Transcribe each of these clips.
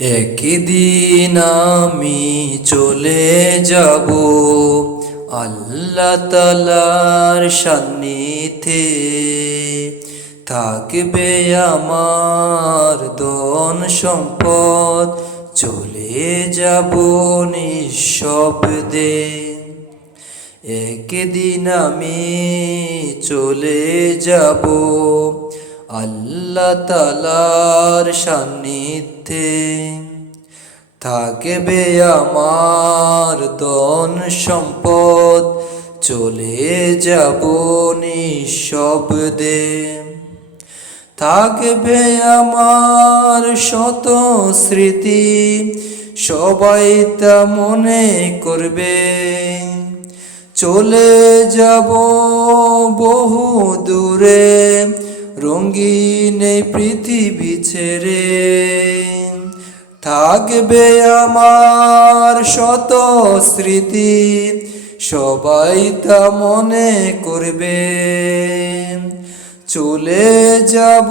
একদিন আমি চলে যাব। আল্লাহ তালার সান্নিধ্যে থাকবে আমার ধন সম্পদ। চলে যাব নিঃশব্দে। একদিন আমি চলে যাব। আল্লাহ তালার সান্নিধ্যে থাকবে আমার ধন সম্পদ। চলে যাব নিঃশব্দে। থাকবে আমার শত স্মৃতি, সবাই তা মনে করবে। চলে যাব বহু দূরে রঙিন এই পৃথিবী ছেড়ে থাকবে আমার শত স্মৃতি, সবাই তা মনে করবে। চলে যাব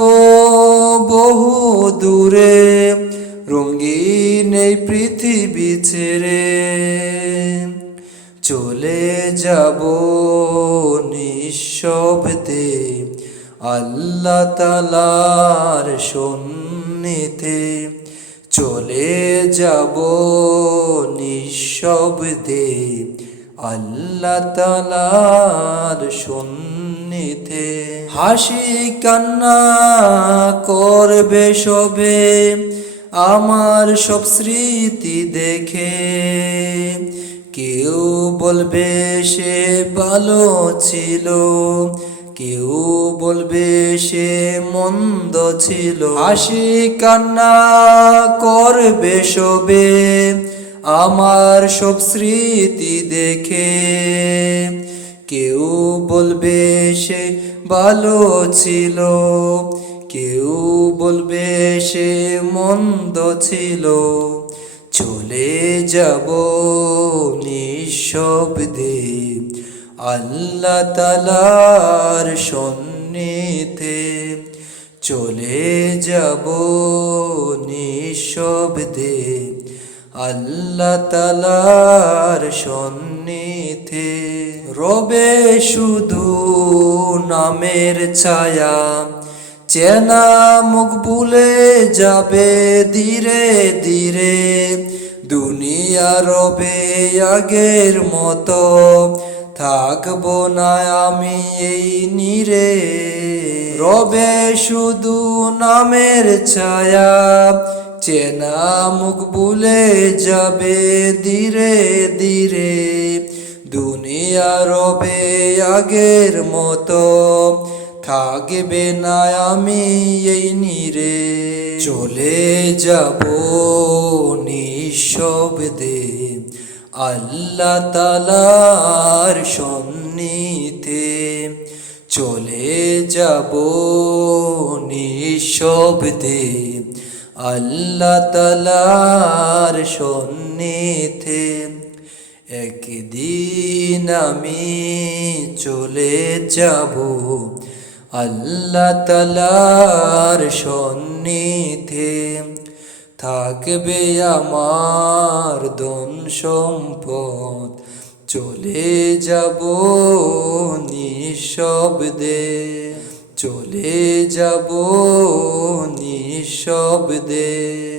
বহু দূরে, রঙিন এই পৃথিবী ছেড়ে। চলে যাব নিঃশব্দে আল্লাহ তালার সন্নিধে চলে যাব নিঃশব্দে। আল্লাহ তালার সন্নিধে হাসি কান্না করবে সবে, আমার সব স্মৃতি দেখে। কেউ বলবে সে ভালো ছিল কেউ বলবে সে মন্দ ছিল। হাসি কান্না করবে সবে আমার সব স্মৃতি দেখে। কেউ বলবে সে ভালো ছিল, কেউ বলবে সে মন্দ ছিল। চলে যাব নিঃশব্দে আল্লাহ তালার সন্নিধে চলে যাব নিঃশব্দে। আল্লাহ তালার সন্নিধে রবে শুধু নামের ছায়া, চেনা মুখ ভুলে যাবে ধীরে ধীরে। দুনিয়া রবে আগের মতো থাকব না আমি এই নীরে। রবে শুধু নামের ছায়া, চেনা মুখ ভুলে যাবে ধীরে ধীরে। দুনিয়া রবে আগের মতো, থাকবে না আমি এই নীরে। চলে যাব নিঃশব্দে। আল্লাহ তালার সন্নিধে চলে যাব নিঃশব্দে। আল্লাহ তালার সন্নিধে একদিন আমি চলে যাব। আল্লাহ তালার সন্নিধে থাকবে আমার ধন সম্পদ। চলে যাব নিঃশব্দে চলে যাব নিঃশব্দে।